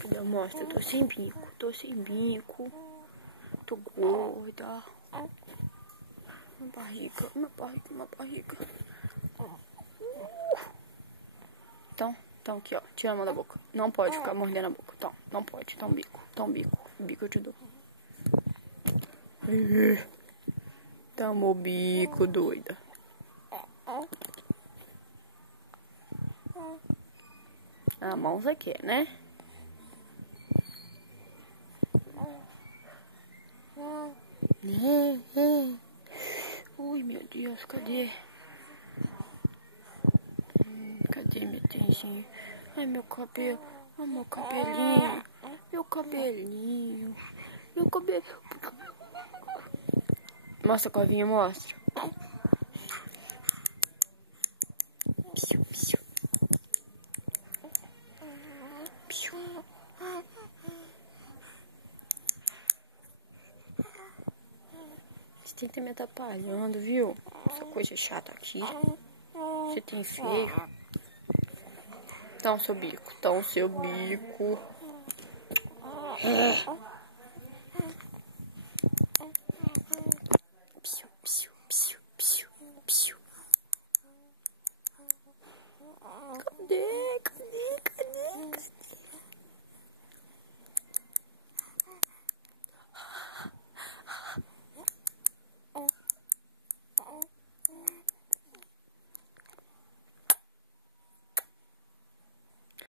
Cadê a mostra? Tô sem bico, tô sem bico. Tô gorda. Minha barriga, minha barriga, minha barriga. Então aqui, ó. Tira a mão da boca. Não pode ficar mordendo a boca. Então, não pode. Então, bico. Então, bico. Bico eu te dou. Toma o bico, doida. A mão você quer, né? Ui, meu Deus, cadê? Cadê meu dentinho? Ai, meu cabelo. Ai, meu cabelinho. Meu cabelinho. Meu cabelo. Mostra a covinha, mostra. Piu, piu. Piu. Você tem que estar me atrapalhando, viu? Essa coisa chata aqui. Você tem feio. Então, seu bico. Então, seu bico. Piu, piu, piu, piu, piu. Cadê?